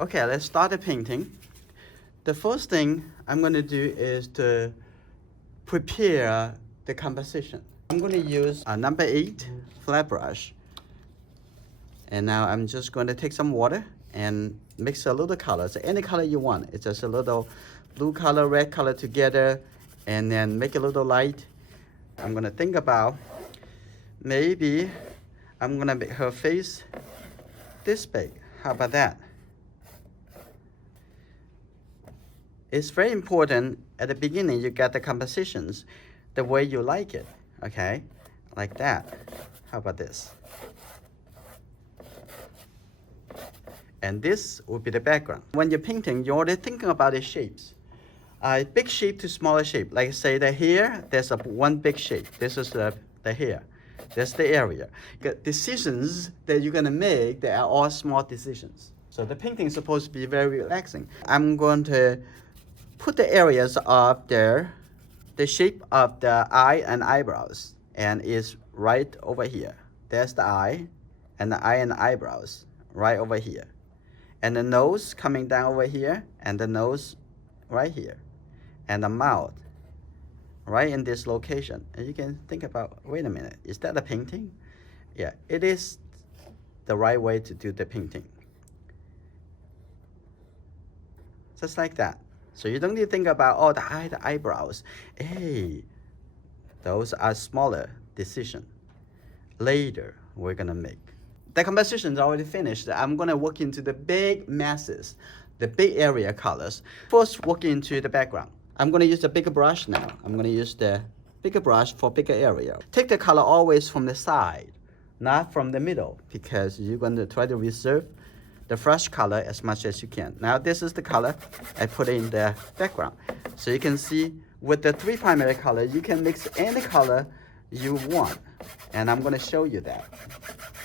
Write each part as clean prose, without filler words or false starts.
Okay, let's start the painting. The first thing I'm going to do is to prepare the composition. I'm going to use a number 8 flat brush. And now I'm just going to take some water and mix a little color. So any color you want. It's just a little blue color, red color together, and then make it a little light. I'm going to think about maybe I'm going to make her face this big. How about that? It's very important at the beginning you get the compositions the way you like it, okay? Like that. How about this? And this will be the background. When you're painting, you're already thinking about the shapes. Big shape to smaller shape. Like say the hair, there's one big shape. This is the hair. That's the area. The decisions that you're gonna make, they are all small decisions. So the painting is supposed to be very relaxing. I'm going to put the areas of the shape of the eye and eyebrows, and is right over here. There's the eye and eyebrows right over here. And the nose coming down over here, and the nose right here. And the mouth right in this location. And you can think about, wait a minute, is that a painting? Yeah, it is the right way to do the painting. Just like that. So you don't need to think about, oh, the eye, the eyebrows. Hey, those are smaller decisions. Later, we're gonna make. The composition is already finished. I'm gonna work into the big masses, the big area colors. First, work into the background. I'm gonna use the bigger brush now. I'm gonna use the bigger brush for bigger area. Take the color always from the side, not from the middle, because you're gonna try to reserve the fresh color as much as you can. Now this is the color I put in the background. So you can see with the 3 primary colors, you can mix any color you want. And I'm gonna show you that.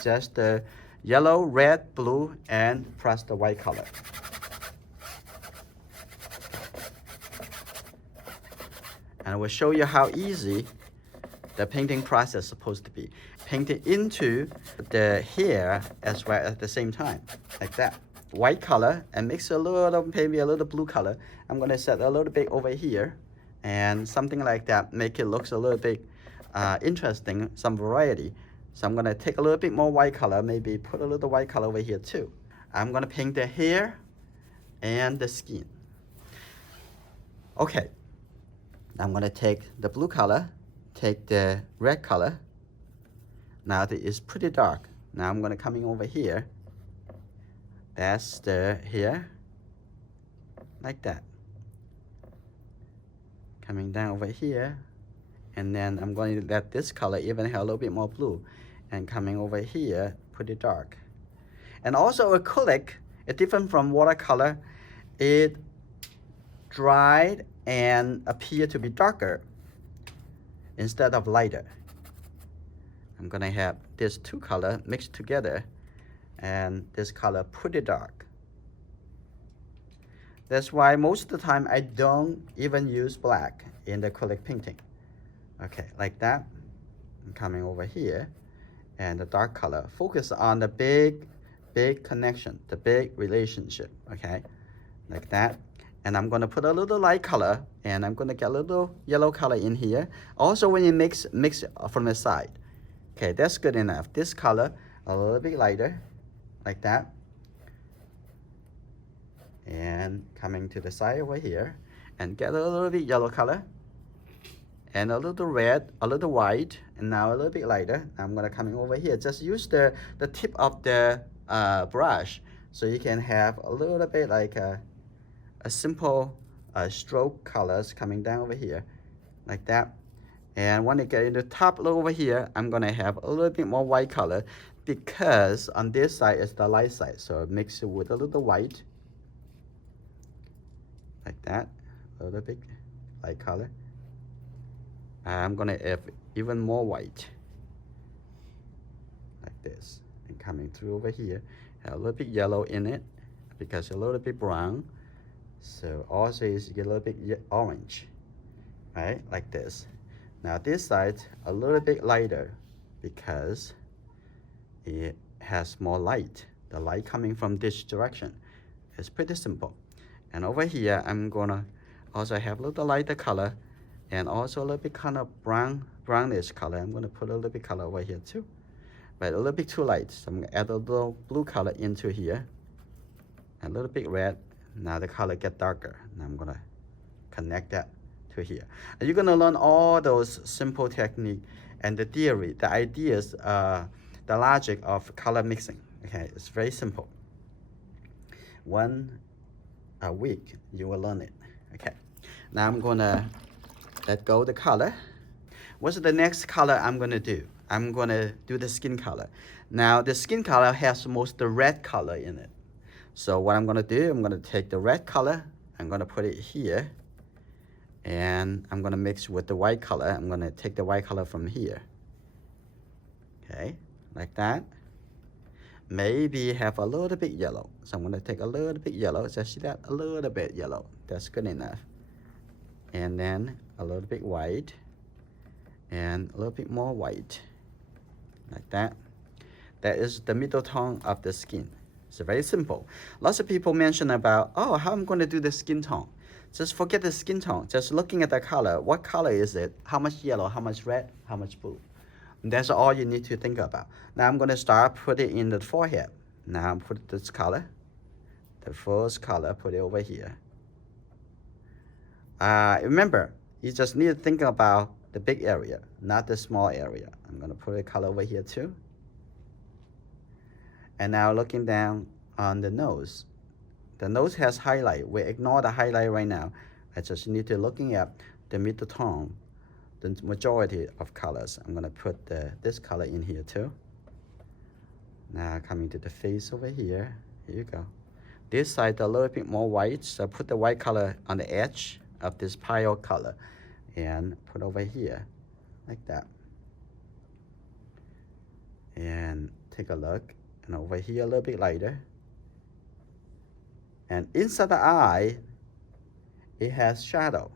Just the yellow, red, blue, and plus the white color. And I will show you how easy the painting process is supposed to be. Paint it into the hair as well at the same time, like that. White color, and mix a little, maybe a little blue color. I'm gonna set a little bit over here, and something like that, make it looks a little bit interesting, some variety. So I'm gonna take a little bit more white color, maybe put a little white color over here too. I'm gonna paint the hair and the skin. Okay, I'm gonna take the blue color, take the red color. Now it is pretty dark. Now I'm gonna come in over here. That's the hair, like that. Coming down over here, and then I'm going to let this color even have a little bit more blue, and coming over here, pretty dark. And also acrylic, it's different from watercolor. It dried and appear to be darker instead of lighter. I'm gonna have these 2 colors mixed together, and this color pretty dark. That's why most of the time I don't even use black in the acrylic painting. Okay, like that. I'm coming over here, and the dark color. Focus on the big connection, the big relationship, okay? Like that. And I'm gonna put a little light color, and I'm gonna get a little yellow color in here. Also when you mix from the side. Okay, that's good enough. This color, a little bit lighter, like that. And coming to the side over here, and get a little bit yellow color, and a little red, a little white, and now a little bit lighter. I'm gonna come over here. Just use the tip of the brush, so you can have a little bit like a simple stroke colors coming down over here, like that. And when I get in the top over here, I'm gonna have a little bit more white color, because on this side is the light side. So mix it with a little white, like that, a little bit light color. I'm gonna add even more white, like this, and coming through over here, have a little bit yellow in it, because a little bit brown. So also is get a little bit orange, right, like this. Now this side a little bit lighter, because it has more light. The light coming from this direction, It's pretty simple. And over here, I'm gonna also have a little lighter color and also a little bit kind of brownish color. I'm gonna put a little bit color over here too, but a little bit too light. So I'm gonna add a little blue color into here, a little bit red. Now the color get darker. Now I'm gonna connect that to here. And you're gonna learn all those simple technique and the theory, the ideas, the logic of color mixing. Okay, it's very simple. One a week you will learn it. Okay, now I'm gonna let go the color. What's the next color I'm gonna do? I'm gonna do the skin color. Now the skin color has most the red color in it. So what I'm gonna do, I'm gonna take the red color, I'm gonna put it here, and I'm gonna mix with the white color. I'm gonna take the white color from here. Okay, like that. Maybe have a little bit yellow. So I'm gonna take a little bit yellow. Just see that? A little bit yellow. That's good enough. And then a little bit white. And a little bit more white. Like that. That is the middle tone of the skin. It's very simple. Lots of people mention about, oh, how I'm gonna do the skin tone. Just forget the skin tone. Just looking at the color. What color is it? How much yellow? How much red? How much blue? That's all you need to think about. Now I'm going to start put it in the forehead. Now put this color, the first color, put it over here. Remember, you just need to think about the big area, not the small area. I'm going to put a color over here too. And now looking down on the nose. The nose has highlight. We ignore the highlight right now. I just need to looking at the middle tone. The majority of colors. I'm gonna put this color in here too. Now coming to the face over here. Here you go. This side a little bit more white, so put the white color on the edge of this pile color and put over here like that. And take a look, and over here a little bit lighter. And inside the eye, it has shadow.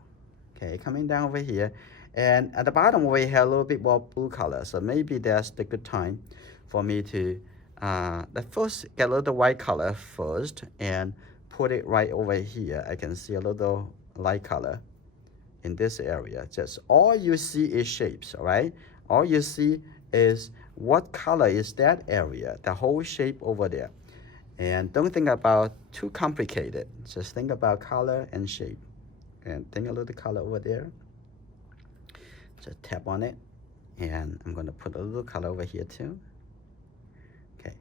Okay, coming down over here. And at the bottom we have a little bit more blue color, so maybe that's the good time for me to first get a little white color first and put it right over here. I can see a little light color in this area. Just all you see is shapes, all right? All you see is what color is that area, the whole shape over there. And don't think about too complicated. Just think about color and shape. And think a little color over there. Just tap on it, and I'm going to put a little color over here too. Okay,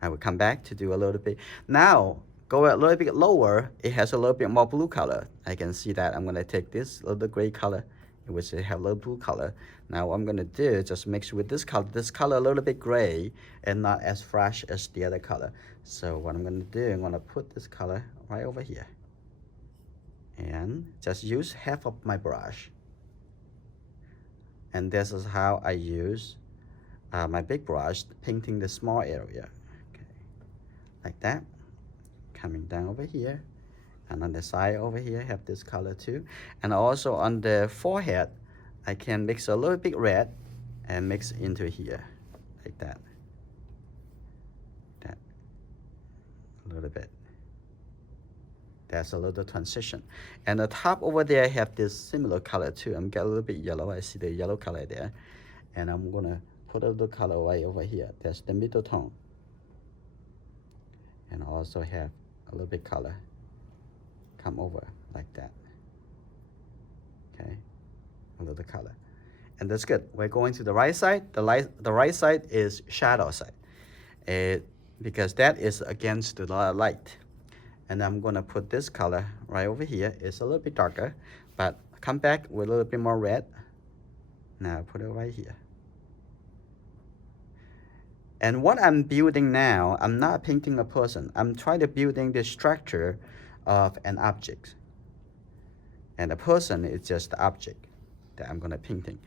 I will come back to do a little bit. Now, go a little bit lower, it has a little bit more blue color. I can see that. I'm going to take this little gray color, which have a little blue color. Now, what I'm going to do is just mix with this color a little bit gray and not as fresh as the other color. So what I'm going to do, I'm going to put this color right over here. And just use half of my brush. And this is how I use my big brush, painting the small area. Okay, like that. Coming down over here. And on the side over here, have this color too. And also on the forehead, I can mix a little bit red and mix into here, like that. That, a little bit. That's a little transition. And the top over there, I have this similar color too. I'm getting a little bit yellow. I see the yellow color there. And I'm gonna put a little color right over here. That's the middle tone. And also have a little bit color come over like that. Okay, a little color. And that's good. We're going to the right side. The right side is shadow side. Because that is against the light. And I'm gonna put this color right over here. It's a little bit darker, but come back with a little bit more red. Now put it right here. And what I'm building now, I'm not painting a person. I'm trying to building the structure of an object. And the person is just the object that I'm gonna painting.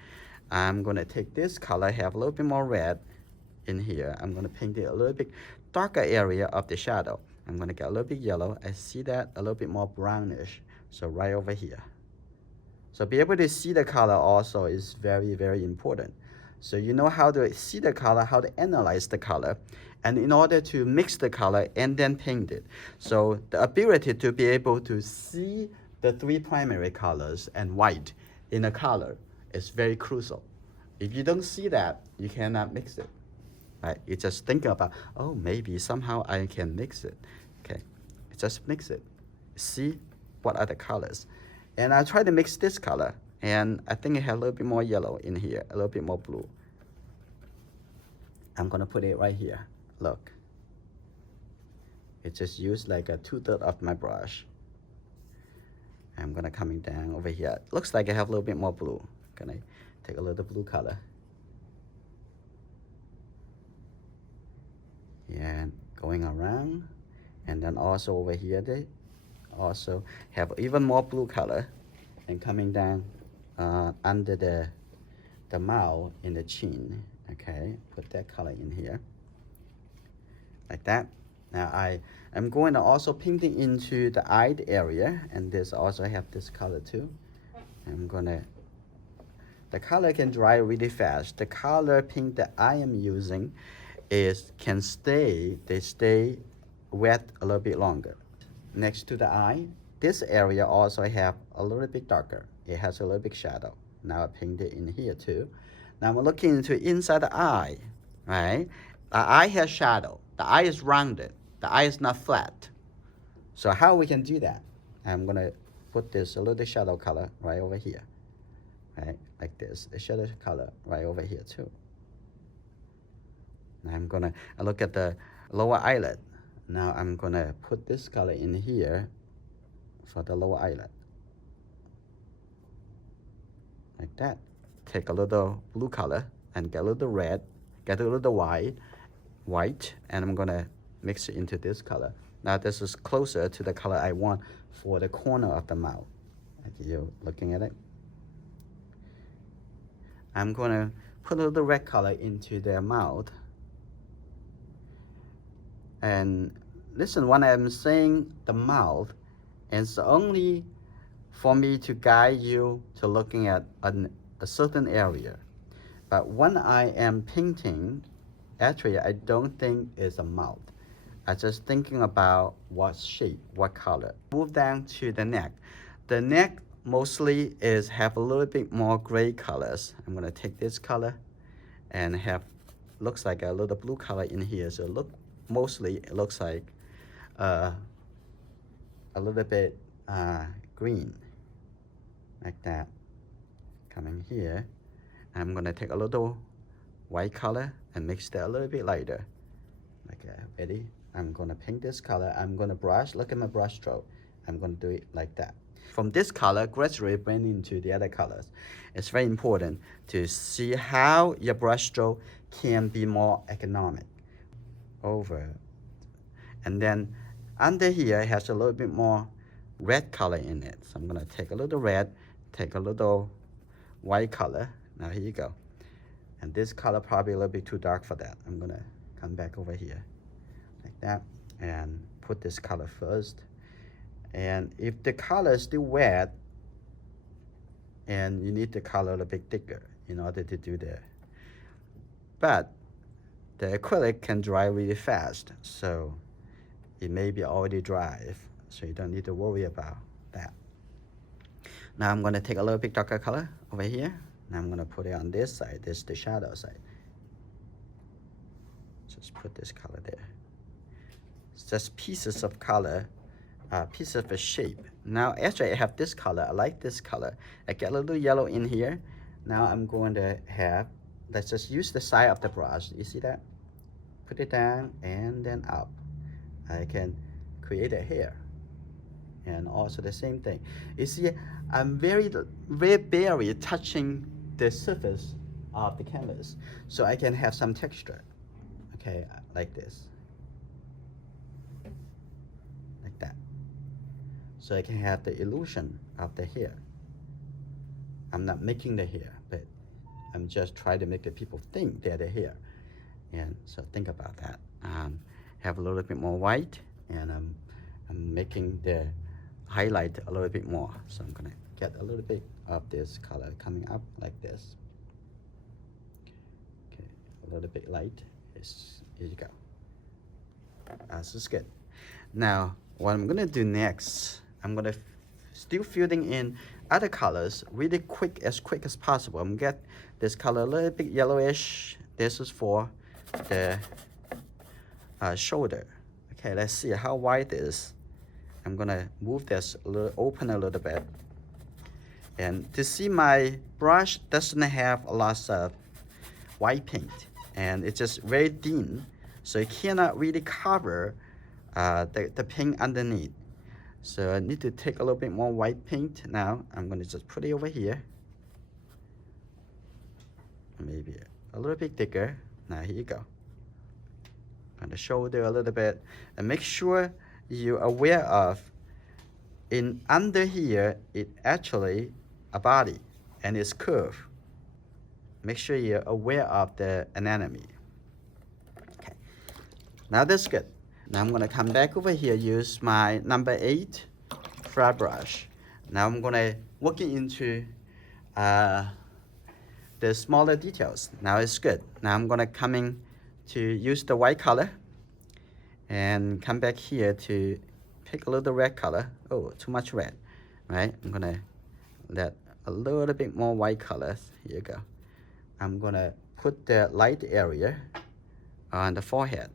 I'm gonna take this color, have a little bit more red in here. I'm gonna paint it a little bit darker area of the shadow. I'm gonna get a little bit yellow. I see that a little bit more brownish. So right over here. So be able to see the color also is very, very important. So you know how to see the color, how to analyze the color, and in order to mix the color and then paint it. So the ability to be able to see the three primary colors and white in a color is very crucial. If you don't see that, you cannot mix it. Right? You just think about, oh, maybe somehow I can mix it. Okay, just mix it. See what are the colors. And I try to mix this color, and I think it has a little bit more yellow in here, a little bit more blue. I'm gonna put it right here. Look. It just used like a 2/3 of my brush. I'm gonna coming down over here. Looks like I have a little bit more blue. Gonna take a little blue color. And going around, and then also over here they also have even more blue color, and coming down under the mouth in the chin. Okay, put that color in here like that. Now I'm going to also painting into the eye area, and this also have this color too. I'm gonna, the color can dry really fast. The color paint that I am using can stay wet a little bit longer. Next to the eye, this area also have a little bit darker. It has a little bit shadow. Now I paint it in here too. Now I'm looking into inside the eye, right? The eye has shadow. The eye is rounded. The eye is not flat. So how we can do that? I'm gonna put this a little shadow color right over here, right? Like this, the shadow color right over here too. Now I'm gonna look at the lower eyelid. Now I'm gonna put this color in here for the lower eyelid. Like that. Take a little blue color and get a little red, get a little white, and I'm gonna mix it into this color. Now this is closer to the color I want for the corner of the mouth. Like you're looking at it. I'm gonna put a little red color into their mouth. And listen, when I'm saying the mouth, it's only for me to guide you to looking at a certain area. But when I am painting, actually I don't think it's a mouth. I'm just thinking about what shape, what color. Move down to the neck. The neck mostly have a little bit more gray colors. I'm gonna take this color and looks like a little blue color in here. So mostly it looks like a little bit green, like that. Coming here, I'm gonna take a little white color and mix that a little bit lighter. Okay, ready? I'm gonna paint this color. I'm gonna brush, look at my brush stroke. I'm gonna do it like that. From this color, gradually blend into the other colors. It's very important to see how your brush stroke can be more economic. Over. And then under here, it has a little bit more red color in it. So I'm gonna take a little red, take a little white color. Now here you go. And this color probably a little bit too dark for that. I'm gonna come back over here like that and put this color first. And if the color is still wet, and you need the color a little bit thicker in order to do that. But the acrylic can dry really fast, so it may be already dry, so you don't need to worry about that. Now I'm gonna take a little bit darker color over here. Now I'm gonna put it on this side. This is the shadow side. Just put this color there. It's just pieces of color, pieces of a shape. Now actually I have this color. I like this color. I get a little yellow in here. Now I'm going to let's just use the side of the brush. You see that? Put it down and then up. I can create a hair. And also the same thing. You see, I'm very barely touching the surface of the canvas, so I can have some texture. Okay, like this. Like that. So I can have the illusion of the hair. I'm not making the hair, but I'm just trying to make the people think they're the hair. And so think about that. Have a little bit more white, and I'm making the highlight a little bit more. So I'm gonna get a little bit of this color coming up like this. a little bit light. Here you go. This is good. Now, what I'm gonna do next, I'm gonna still filling in other colors really quick as possible. I'm gonna get this color a little bit yellowish. This is for the shoulder. Okay, let's see how white it is. I'm gonna move this a little, open a little bit. And to see, my brush doesn't have a lot of white paint, and it's just very thin, so it cannot really cover the paint underneath. So I need to take a little bit more white paint. Now I'm gonna just put it over here, maybe a little bit thicker. Now here you go. On the shoulder a little bit, and make sure you're aware of in under here it actually a body and it's curved. Make sure you're aware of the anatomy. Okay, now that's good. Now I'm gonna come back over here, use my number 8 flat brush. Now I'm gonna work into the smaller details. Now it's good. Now I'm gonna come in to use the white color and come back here to pick a little red color. Oh, too much red, right? I'm gonna let a little bit more white color. Here you go. I'm gonna put the light area on the forehead.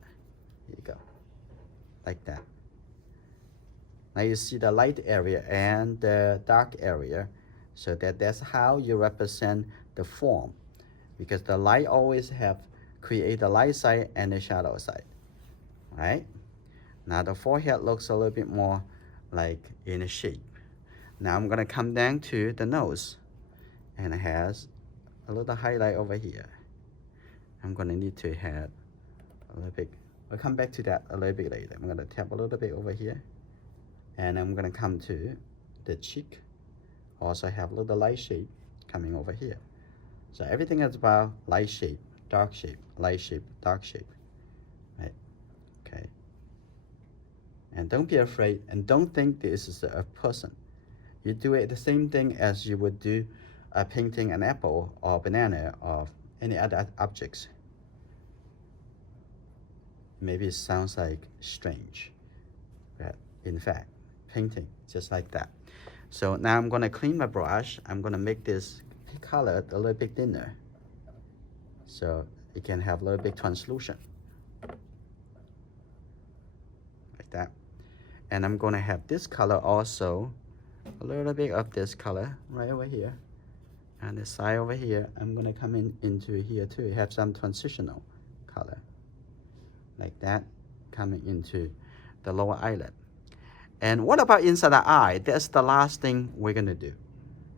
Here you go, like that. Now you see the light area and the dark area, so that's how you represent the form, because the light always create the light side and the shadow side, right? Now the forehead looks a little bit more like in a shape. Now I'm gonna come down to the nose, and it has a little highlight over here. I'm gonna need to have a little bit, I'll come back to that a little bit later. I'm gonna tap a little bit over here, and I'm gonna come to the cheek. Also have a little light shape coming over here. So everything is about light shape, dark shape, light shape, dark shape, right? Okay. And don't be afraid, and don't think this is a person. You do it the same thing as you would do painting an apple or banana or any other objects. Maybe it sounds like strange, but in fact, painting just like that. So now I'm gonna clean my brush. I'm gonna make this color a little bit thinner, so it can have a little bit translucent, like that. And I'm gonna have this color also, a little bit of this color right over here, and the side over here. I'm gonna come into here too, have some transitional color, like that, coming into the lower eyelid. And what about inside the eye? That's the last thing we're gonna do,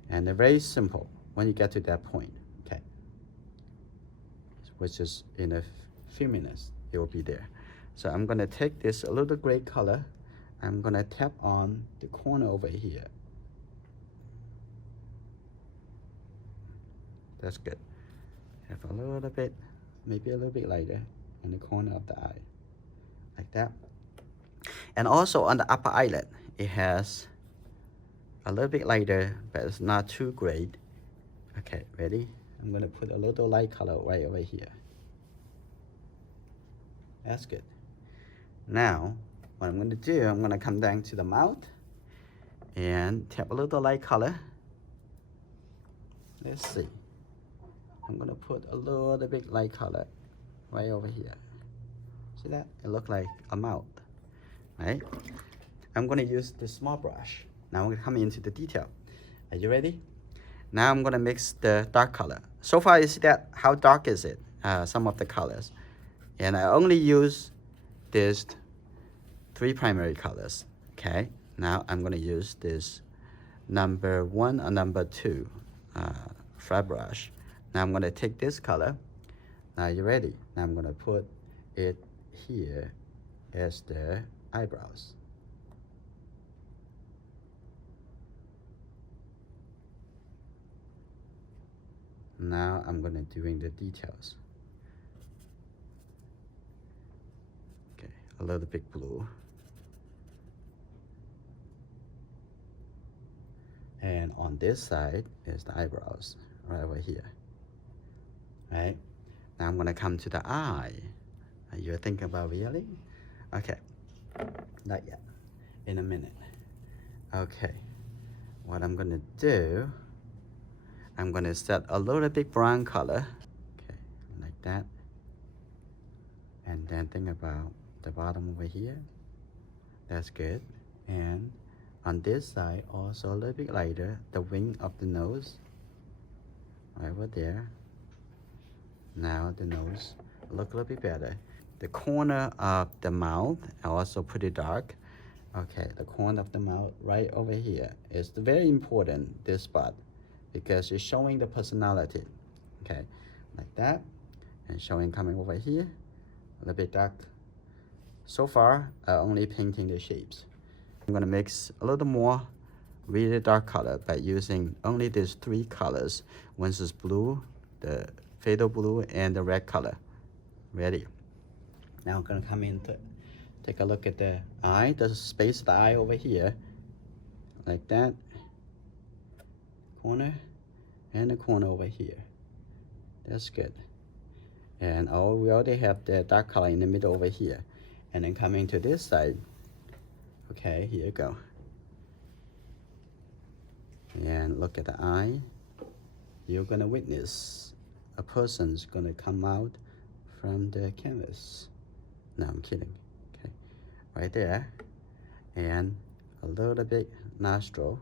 and they're very simple when you get to that point, okay? Which is in a few minutes, it will be there. So I'm gonna take this a little gray color. I'm gonna tap on the corner over here. That's good. Have a little bit, maybe a little bit lighter in the corner of the eye, like that. And also on the upper eyelid, it has a little bit lighter, but it's not too great. Okay, ready? I'm gonna put a little light color right over here. That's good. Now, what I'm gonna do, I'm gonna come down to the mouth and tap a little light color. Let's see. I'm gonna put a little bit light color right over here. See that? It looks like a mouth, right? I'm gonna use this small brush. Now I'm gonna come into the detail. Are you ready? Now I'm gonna mix the dark color. So far, you see that, how dark is it? Some of the colors. And I only use these 3 primary colors, okay? Now I'm gonna use this number 1 or number 2 flat brush. Now I'm gonna take this color. Now you're ready. Now I'm gonna put it here as the eyebrows. Now I'm gonna doing the details. Okay, a little bit blue. And on this side is the eyebrows, right over here, right? Now I'm gonna come to the eye. You're thinking about really? Okay, not yet, in a minute. Okay, what I'm gonna do, I'm gonna set a little bit brown color, okay, like that. And then think about the bottom over here. That's good. And on this side, also a little bit lighter, the wing of the nose, right over there. Now the nose look a little bit better. The corner of the mouth, I also pretty dark. Okay, the corner of the mouth right over here is very important, this spot, because it's showing the personality. Okay, like that, and showing coming over here, a little bit dark. So far, only painting the shapes. I'm gonna mix a little more really dark color by using only these 3 colors. One is blue, the fatal blue, and the red color. Ready. Now I'm gonna come in to take a look at the eye, the space of the eye over here, like that. Corner, and the corner over here. That's good. And we already have the dark color in the middle over here. And then coming to this side, okay, here you go. And look at the eye. You're gonna witness a person's gonna come out from the canvas. No, I'm kidding. Okay, right there. And a little bit nostril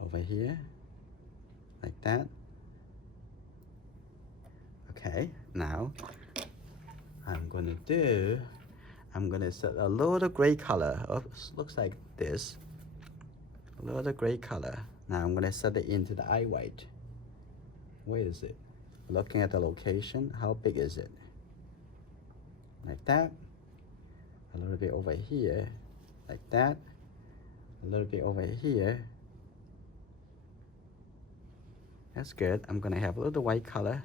over here, like that. Okay, now I'm gonna set a little gray color. Oh, looks like this. A little gray color. Now I'm gonna set it into the eye white. Where is it? Looking at the location, how big is it? Like that. A little bit over here, like that. A little bit over here. That's good. I'm gonna have a little white color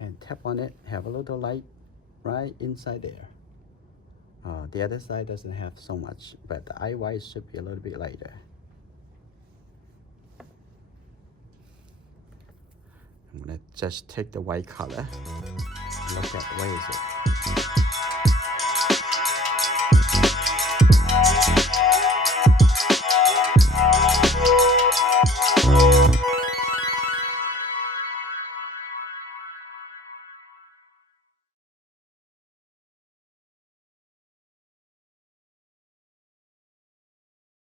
and tap on it, have a little light right inside there. The other side doesn't have so much, but the eye white should be a little bit lighter. I'm gonna just take the white color, look at where is it.